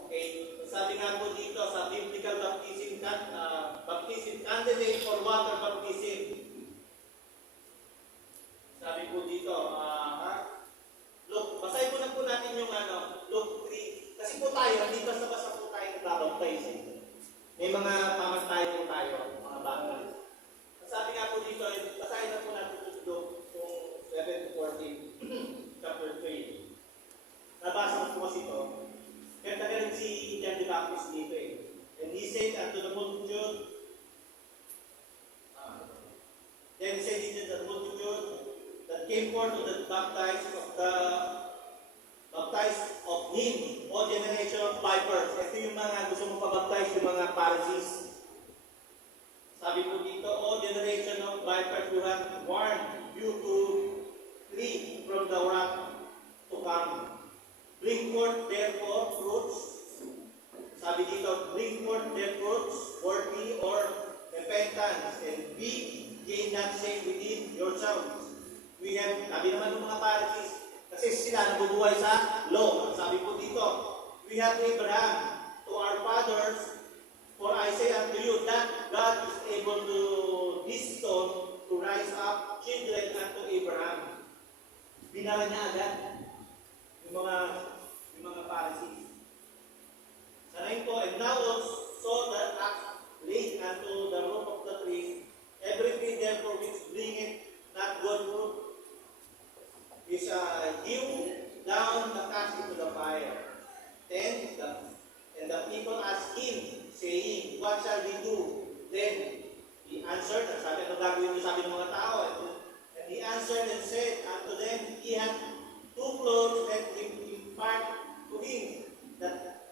Okay? Sabi nga po dito sa biblical baptism, baptism candidate for water baptism. Sabi po dito, look, basahin po na po natin yung Luke 3. Kasi po tayo, hindi basta-basta po tayo nagbabaptize. May mga pamantayan po tayo, mga bagay. Sabi nga po dito, basahin na po natin Luke 7-14, chapter 3. Nabasa ko po kasi ito. Kaya talagang si John the Baptist dito eh. And he said unto the multitude, then said he to the multitude that came forth to the baptize of him, O generation of vipers. Ito yung mga gusto mong pabaptize, yung mga Pharisees. Sabi po dito, O generation of vipers, who have warned you to flee from the wrath to come. Bring forth therefore fruits Sabi dito, bring forth their fruits, worthy or repentance, and ye not say within yourselves. We have, sabi naman ng mga Pharisees, kasi sila nabubuhay sa law. Sabi po dito, we have Abraham to our fathers, for I say unto you that God is able to this stone to rise up children unto Abraham. Binara niya agad yung mga Pharisees. Sanayin po, and now also the axe laid unto the root of the tree, every tree therefore which bringeth not good fruit is hewn down the cast into the fire. Then the people asked him, saying, what shall we do? Then he answered, sabi ano gagawin niyo, sabi ng mga tao, and he answered and said unto them, he had two clothes, let him impart to him that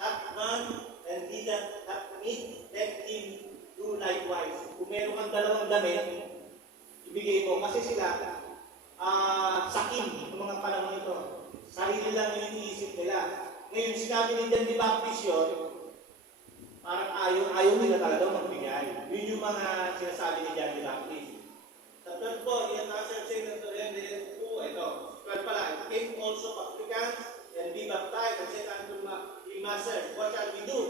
hath none, and he that hath meat, let him do likewise. Kung meron kang dalawang damit, ibigay ko, kasi sila, sakim ng mga panahon ito. Sarili lang yung iniisip nila. Ngayon, sinabi ni John the Baptist yun, parang ayaw nila talaga magbigay. Yun yung mga sinasabi ni John the Baptist. Tapos po, he answered saying unto them, ito, 12 pala, came also publicans, and be baptized, and said unto him, Master, what shall we do?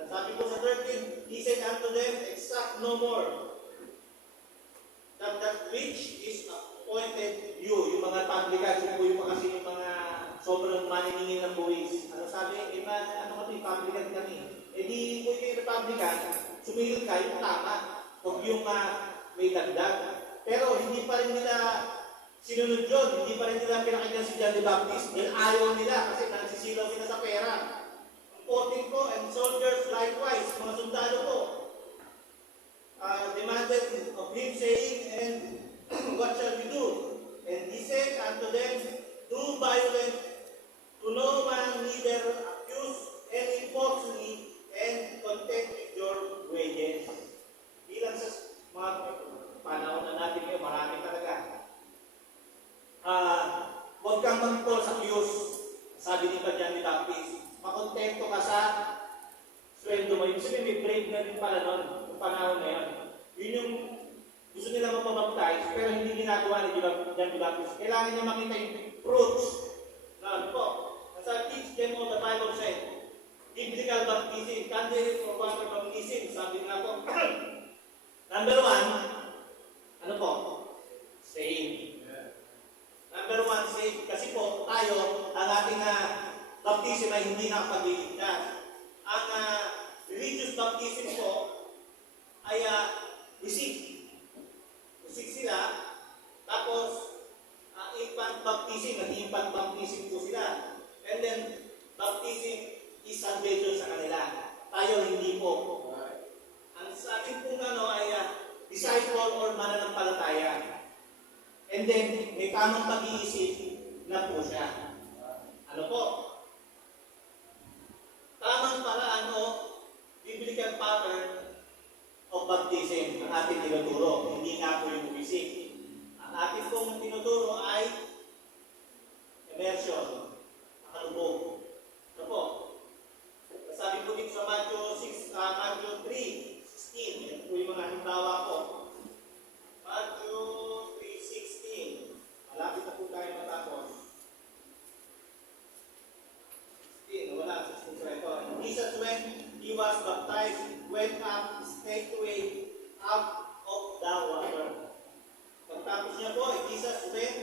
And sabi po sa 13, he said unto them, exact no more, that which is appointed you, yung mga publicans, yung kasi yung mga sobrang maniningin ng buwis. Ano sabi, ano ka ito, publican kami. Eh di, kung yung republican, sumilot ka, yung tama, huwag yung may dagdag. Pero hindi pa rin nila sinunod yun, hindi pa rin nila pinakinggan si John the Baptist, dahil ayaw nila kasi nagsisilaw sila sa pera. Ang 14 po, and soldiers likewise, mga sundalo po, demanded of him, saying, and what shall we do? And he said unto them, do violence to no man, neither accuse any falsely, and content with your wages. Bilang sa mga panahon na natin ngayon, marami talaga. Huwag kang mag-fall sa Diyos. Sabi ni John the Baptist, makontento ka sa sweldo mo. Yung sabi, may break na rin pala noon, yung panahon na yun. Yun yung gusto nila mapabaptize, pero hindi ginagawa ni John the Baptist. Kailangan niya makita yung fruits. Ano po? Sa teach them all the Bible said, biblical baptism, candidate for water baptism, sabi nga po. Number 1, ano po? Saved. Number 1, saved. Kasi po, tayo, ang ating baptism ay hindi nakapag-iligtas. Ang religious baptism po ay receive. Receive sila, tapos infant baptism, nag-infant baptism po sila. And then, baptism is salvation sa kanila. Tayo hindi po. Ang sa ating pong ay disciple or mananampalataya. And then, may tamang pag-iisip na po siya. Ano po? Tamang paraan o biblical pattern of baptism ang ating tinuturo. Hindi nga po yung isip. Ang ating pong tinuturo ay immersion. Makalubog. Ano po? Sabi po dito sa Matthew 3:16. Yan po yung mga halimbawa po. Matthew 3:16. Malapit na po tayo matapos. 16. Wala. 16 sa ito. And Jesus, when he was baptized, went up straightway out of the water. Pagtapos niya po, Jesus, when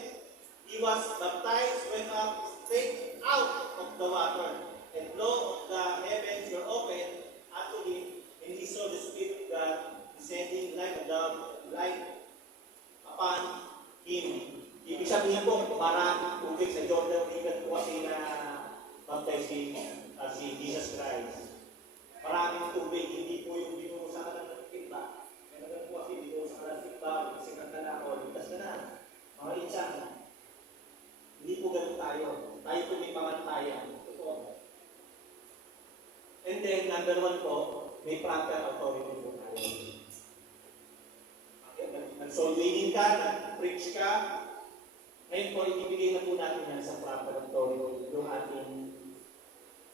he was baptized, went up straight out of the water. And lo, of the heavens were opened unto him, and he saw the Spirit of God descending like a dove, light upon him. Ibig sabihin po, parang tubig sa Jordan River po kasi na baptize si Jesus Christ. Maraming tubig, hindi po yung binuho sa kanan ng tikba. Meron po kasi binuho sa kanan ng tikba, kasi kanta na ako, ligtas ka na. Mga insang, hindi po ganun tayo. Tayo po may pamantayan. And then, number 1 po, may proper authority po tayo. Nag-soul winning ka, nag-preach ka, ngayon po, ibibigay na po natin yan sa proper authority, yung ating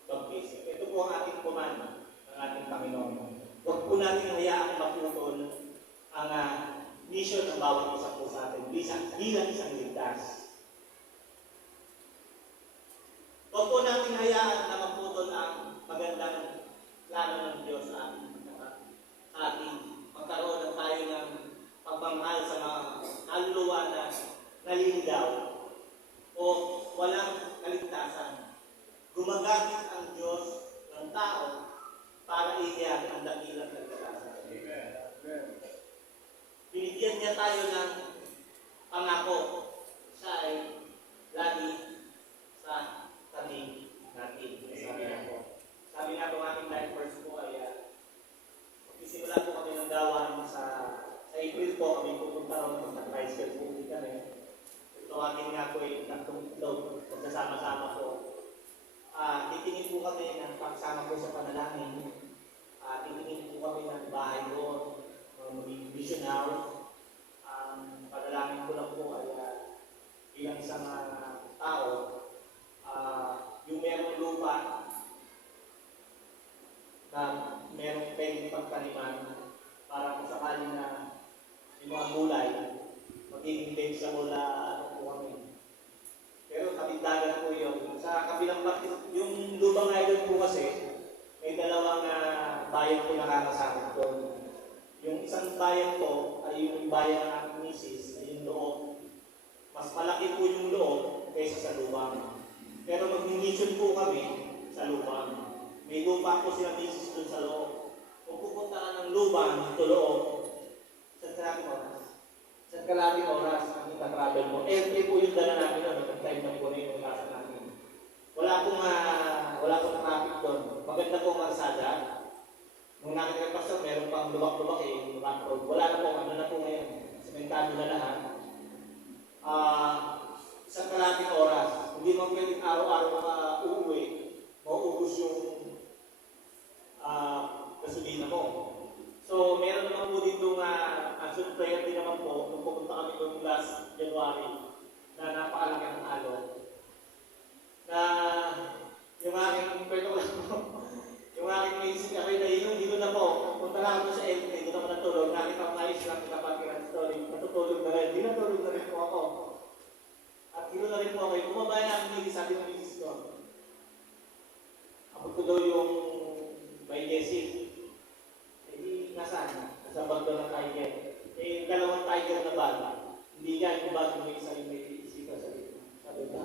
baptism. Ito po ang ating command. po natin hayaan maputol ang mission ng bawat isa po sa atin bilang isang ligtas. Huwag po natin hayaan na maputol ang magandang plano ng Diyos sa ating magkaroon ng tayo ng pagmamahal sa mga kaluluwa na naliligaw o walang kaligtasan. Gumagamit ang Diyos ng tao para ihiyan ang dakilang kaligtasan. Binigyan niya tayo ng pangako. Siya ay lagi sa tabi natin. Sabi nga po ating life verse po ay magsisimula po kami ng gawain sa April po kami pupunta ron sa tricycle po kami. Tawagin nga po ay tatlong load magsasama-sama po. Titingin po kami ng pagsama po sa panalangin. Titingin po kami ng bahay doon, maging vision house. Panalangin ko lang po ay bilang isang tao, yung merong lupa na merong pwedeng pagtaniman para kung sakali na yung mga gulay, magiging vegetable na ano po kami. Pero kapit-dagat po yun. Sa kabilang parte, yung lubang island po kasi, may dalawang bayan po nakakasama doon. Yung isang bayan po ay yung bayan ng aking misis, ay yung loob. Mas malaki po yung loob kaysa sa lubang. Pero mag-mission po kami sa lubang. May lupa po sila misis doon sa loob. Kung pupunta ka ng lubang, ito loob, sa kalabing oras ang ita-travel mo. Every po yung dala namin doon, nag-time na po na yung kasa namin. Wala pong traffic doon. Maganda pong marsada. Nung nakita ng pastor, meron pang lubak-lubak lubak road. Wala na po, ano na po ngayon. Sementado na lahat. Sa kalabing oras, hindi mo pwedeng araw-araw uuwi, mauubos yung gasolina mo. So, meron naman po dito answered prayer din naman po nung pupunta kami doon last January na napakalaki ng alon. Na yung aking pwede ko lang yung aking misis ako'y hindi ko na po. Punta lang ako sa LT, hindi ko na natulog. Nakita ko ayos lang kapag story. Natutulog na rin. Hindi natulog na rin po ako. At gino na rin po ako. Bumabay na ang misis, sabi ng misis ko. Abot ko daw yung may Jessie. Nasaan? Nasa bag ng tiger. Dalawang tiger na bag. Hindi yan yung bag may isa yung may isika sa dito. Sabi ko,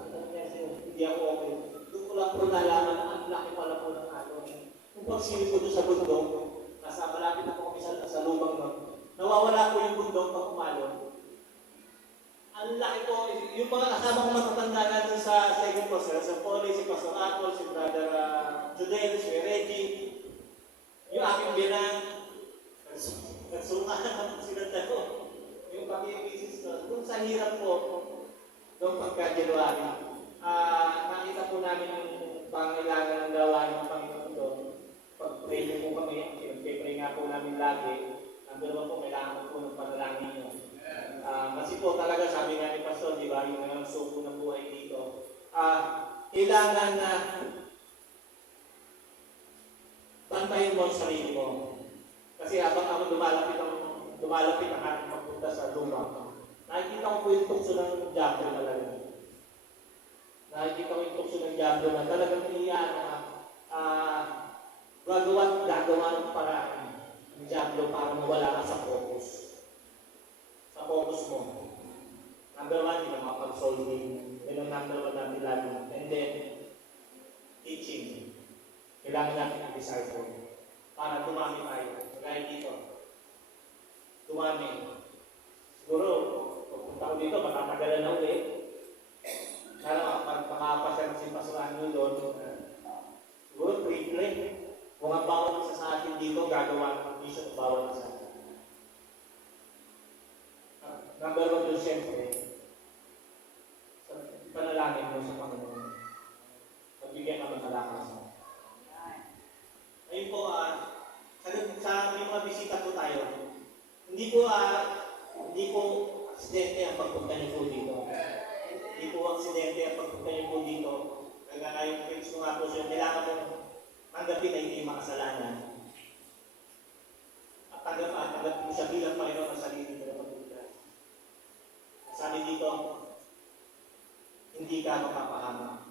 hindi ako okay. Doon ko lang po nalaman na ang laki pala po ng alon. Kung pagsilip ko doon sa bundok, nasa malapit ako kami sa lubang nun. Nawawala po yung bundok pag umalon. Ang laki po, yung mga kasama kong matatanda natin sa second post, sa Poli, si Pastor Atol, si Brother Judel, si Reggie, yung aking binang, nagsunga naman sila dalo. Yung pag-i-business doon. Kung sa hirap po, doon pagka-January, nakita po namin yung pangailangan ng gawain ng Panginoon doon. Pag-pray po kami, pinag-pray nga po namin lagi. Nandun naman po, kailangan po ng panalangin nyo. Kasi po talaga, sabi nga ni Pastor, di ba, yung mga suko ng buhay dito, kailangan na bantayin mo ang sarili mo. Kasi habang ako lumalapit ang aking magpunta sa luma, nakikita ko po yung tukso ng Diablo talaga. Nakikita ko yung tukso ng Diablo na talagang gagawa ng paraan ng Diablo para mawala ka sa focus. Sa focus mo. Number 1, yung makapag-solving. Yun ang number 1 natin lagi. And then, teaching. Kailangan natin ang disciple para dumami tayo. Kaya dito, dumami. Siguro, pagpunta ko dito, matatagalan na ulit. Kaya pag makapasya si Pasuran nyo doon, siguro, pre-play. Kung ang bawat isa sa atin dito, gagawa ng mission ng bawat isa. Number 1 doon, siyempre, panalangin mo sa Panginoon. Pagbigyan ka ng malakas mo. Ayun po, sa may mga bisita po tayo, hindi po aksidente ang pagpunta niyo po dito. Hindi po aksidente ang pagpunta niyo po dito. Kaya nga yung page ko nga po siya, kailangan mo tanggapin na hindi makasalanan. tinatanggap mo siya bilang Panginoon at sarili ng pagligtas. Sabi dito, hindi ka mapapahamak.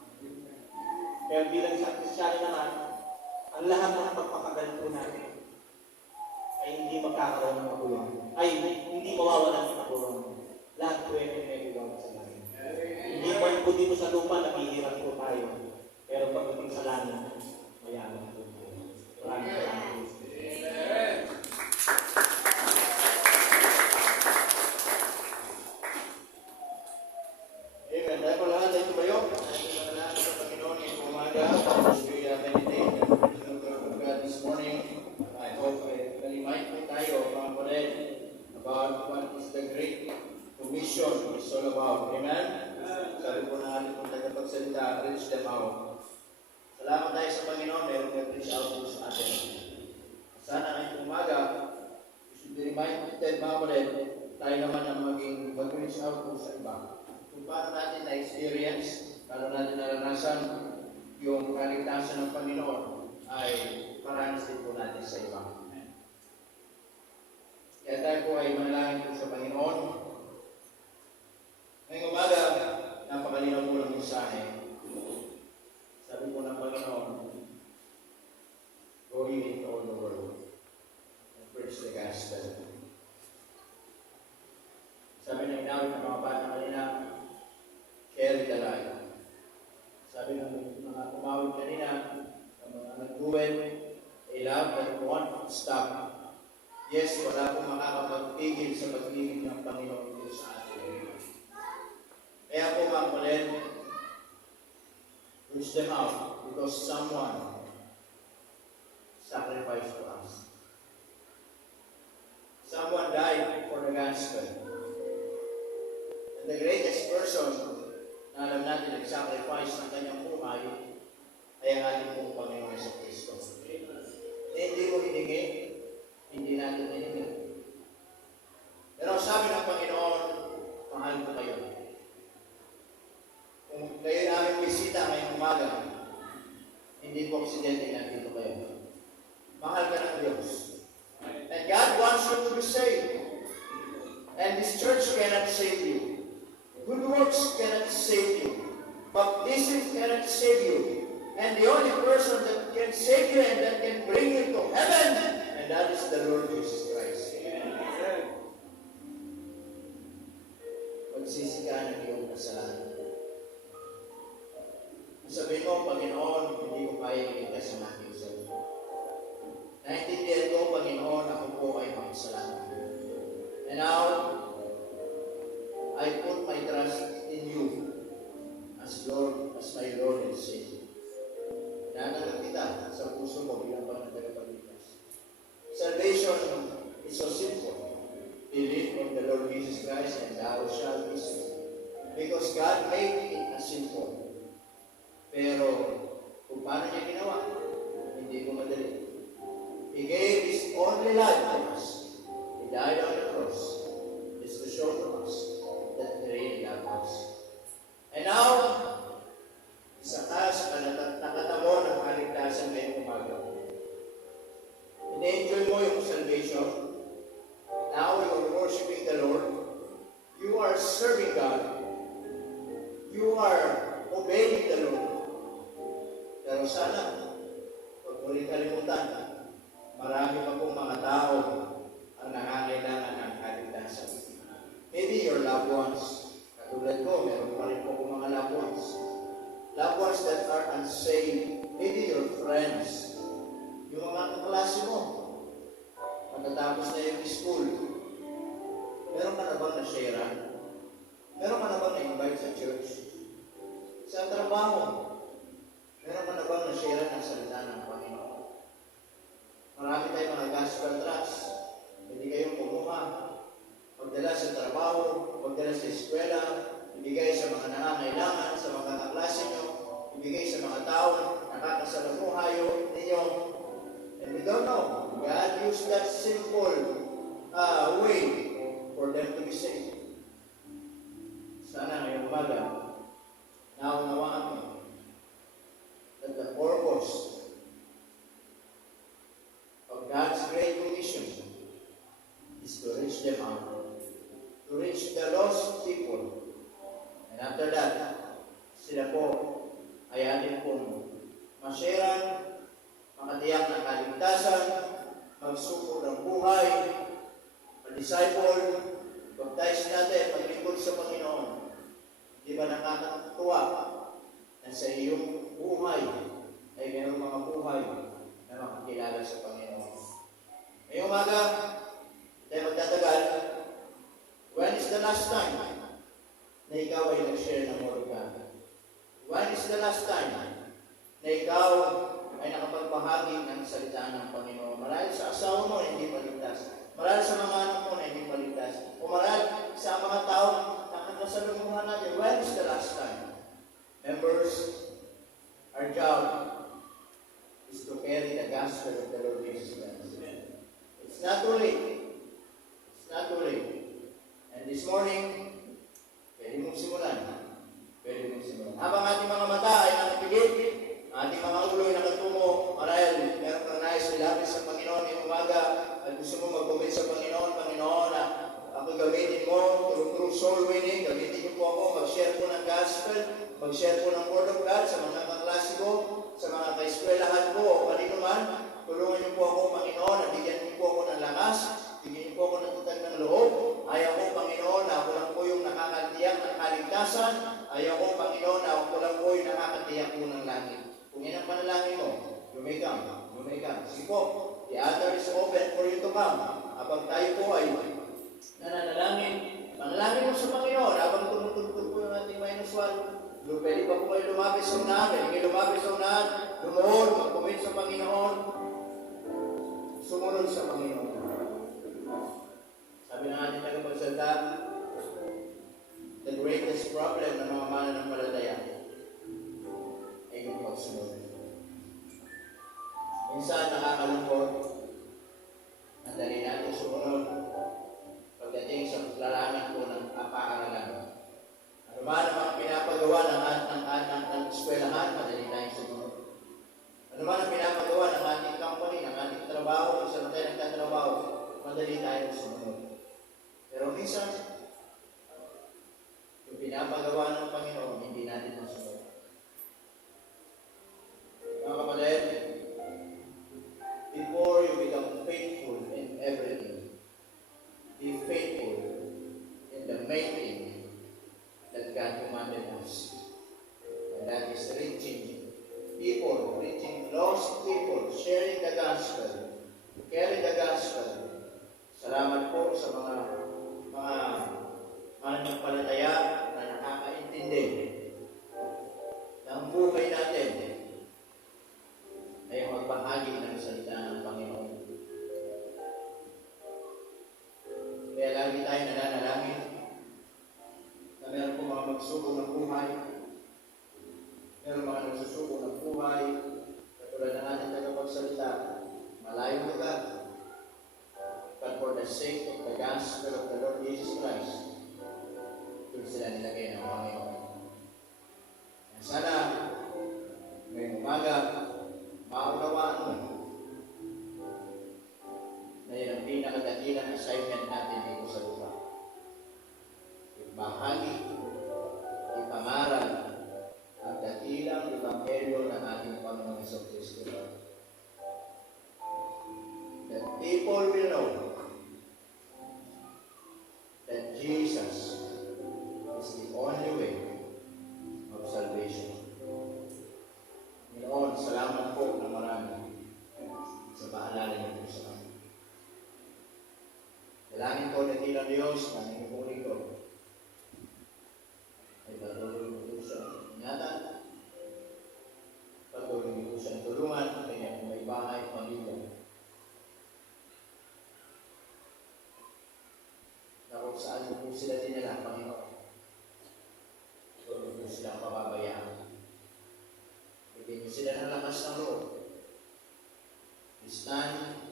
Pero bilang isang Kristiyano naman, ang lahat ng pagpapagal po natin ay hindi magkakaroon ng magulang. Ay, hindi mawawalan ng magulang. Lahat po yan ay may ulang sa langit. Hindi po dito sa lupa, naghihirap po tayo. Pero pagdating sa langit, mayaman po tayo. Maraming salamat. Amen. Dahil po lahat ay tumayo. Dahil po lahat sa Panginoon ngayong umaga. As we meditate the word of God this morning, I hope kalimay po tayo, mga kapatid, about what is the Great Commission is all about. Amen? Sabi po na ating tagapagsalita, reach them out. Salamat tayo sa Panginoon, meron nag-reach out po sa atin. Sana ngayong umaga, we should be reminded, mga kapatid, tayo naman ang maging mag-reach out po sa iba. Kung paano natin na-experience, paano natin naranasan yung kaligtasan ng Panginoon, ay paranas din po natin sa iba. Kaya tayo po ay manalangin po sa Panginoon. Ngayong umaga, napakalinaw po ng mensahe. Sabi po ng Panginoon, go ye into all the world and preach the gospel. Sabi ng inawit ng mga bata kanina, carry the light. Sabi ng mga kumawit kanina, ng mga nag-duwel, they love that won't stop. Yes, wala pong makakapagpigil sa pag-ibig ng Panginoon dito sa atin. Kaya po mga kapatid, reach them out because someone sacrificed for us. Someone died for the gospel. And the greatest person na alam natin nag-sacrifice ng kanyang buhay ay ang ating pong Panginoon sa Kristo. Hindi mo hiningi, hindi natin hiningi. Pero sabi ng Panginoon, mahal ko kayo. Kung kayo namin bisita ngayong umaga, hindi po aksidente nandito kayo. Mahal ka ng Diyos. And God wants you to be saved. And this church cannot save you. Good works cannot save you. Baptism cannot save you. And the only person that can save you and that can bring you to heaven, and that is the Lord Jesus Christ. Magsisi ka ng iyong kasalanan. Sabihin mo, Panginoon, hindi ko kaya iligtas ang aking sarili. Naintindihan ko, Panginoon, ako po ay makasalanan. And now, I put my trust in you as Lord, as my Lord and Savior. Nananag kita sa puso mo bilang tagapagligtas. Salvation is so simple. Believe on the Lord Jesus Christ and thou shalt be saved. Because God made it as simple. Pero kung paano niya ginawa, hindi ko madali. He gave His only life to us. He died on the cross. It's to show to us that He really loved us. And now, isa ka sa nakatamo ng kaligtasan ngayong umaga. In-enjoy mo yung salvation. Now you're worshiping the Lord. You are serving God. You are obeying the Lord. Pero sana, huwag mo rin kalimutan, marami pa pong mga tao ang nangangailangan ng kaligtasan. Maybe your loved ones. Katulad ko, meron pa rin po kong mga loved ones. Loved ones that are unsaved. Maybe your friends. Yung mga kaklase mo. Matatapos na yung school. Meron ka na bang na-share? Meron ka na bang na-invite sa church? Sa trabaho. Meron ka na bang na-share ng salita ng Panginoon? Marami tayong mga gospel tracts. Hindi kayong kumuha. Magdala sa trabaho, magdala sa eskwela, ibigay sa mga nangangailangan, sa mga kaklase nyo, ibigay sa mga tao nakakasalamuhayo ninyo. And we don't know. God used that simple way for them to be saved. Sana ngayong umaga, naunawaan mo that the purpose of God's great commission kaligtasan, magsuko ng buhay, mag-disciple, baptize natin, maglingkod sa Panginoon. Di ba nakakatuwa na sa iyong buhay ay mayroong mga buhay na makakilala sa Panginoon? Ngayong umaga, tayo magtatagal, when is the last time na ikaw ay nag-share ng Word of God? When is the last time na ikaw ay nakapagbahagi ng salita ng Panginoon? Marahil sa asawa mo na hindi paligtas. Marahil sa mga anak mo na hindi paligtas. O marahil sa mga tao na nakasalumuhan natin. When is the last time? Members, our job is to carry the gospel of the Lord Jesus Christ. It's not too late. It's not too late. And this morning, pwede mong simulan. Pwede mong simulan. Habang ating mga mata ay nakapigit, ating mga ulo ay nakatungo, marahil meron kang nais ilapit sa Panginoon ngayong umaga at gusto mo mag-commit sa Panginoon, Panginoon, ako gamitin mo, through soul winning, gamitin niyo po ako, mag-share po ng gospel, mag-share po ng Word of God sa mga kaklase ko, sa mga kaeskwelahan ko, o kanino man, tulungan niyo po ako, Panginoon, at bigyan niyo po ako ng lakas, bigyan niyo po ako ng tutag ng loob. Ayaw ko, Panginoon, na ako lang po yung nakakatiyak ng kaligtasan. Ayaw ko, Panginoon, na ako lang po yung nakakatiyak po ng langit. Kung yan ang panalangin mo, you may come. Sige po, the altar is open for you to come. Habang tayo po ay nananalangin, manalangin mo sa Panginoon, habang tumutugtog po yung ating minus one, pwede pa po kayo lumapit sa unahan, pwede kayo lumapit sa unahan, lumuhod, mag-commit sa Panginoon, sumunod sa Panginoon. Sabi na ating tagapagsalita, the greatest problem ng mga mananampalataya ay yung pagsunod. Minsan nakakalungkot, ang dali natin sumunod pagdating sa larangan po ng paaralan. Ano man ang mga pinapagawa ng eskwelahan, madali tayong sumunod. Ano man ang pinapagawa ng ating company, ng ating trabaho, kung saan tayo nagtatrabaho, madali tayong sumunod. Pero minsan, yung pinapagawa ng Panginoon, hindi natin masunod. Mga kapatid, before you become faithful in everything, be faithful in the main thing that God commanded us. And that is reaching people, reaching lost people, sharing the gospel, carrying the gospel. Salamat po sa mga mananampalataya na nakakaintindi ng buhay natin ay magbahagi ng salita ng Panginoon. Kaya lagi tayo nananalangin na meron po mga magsuko ng buhay, meron mga nagsusuko ng buhay, katulad ng ating tagapagsalita, malayong lugar, but for the sake of the gospel of the Lord Jesus Christ, doon sila nilagay ng Panginoon. Sana, ngayong umaga, maunawaan mo na yun ang pinakadakilang assignment natin dito sa lupa. Ibahagi, ipangaral, ang dakilang ebanghelyo ng ating Panginoon Jesucristo. That people will know that Jesus is the only way of salvation. Ginoon, salamat po ng marami sa paalala niyo po sa amin. Dalangin ko na tilang Diyos na nangyumuli ko ay patuloy mo po sa ingatan, patuloy mo po sa tulungan, kanya kung may bahay, pamilya. Na kung saan mo po sila dinala, Panginoon, huwag mo silang pababayaan. Bigyan niyo sila ng lakas ng loob. Stand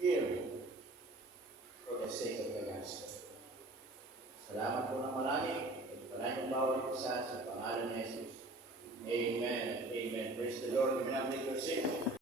firm for the sake of the gospel. Salamat po ng marami. Pagpalaan yung bawat isa sa pangalan ni Jesus. Amen. Amen. Praise the Lord. You may not make your sin.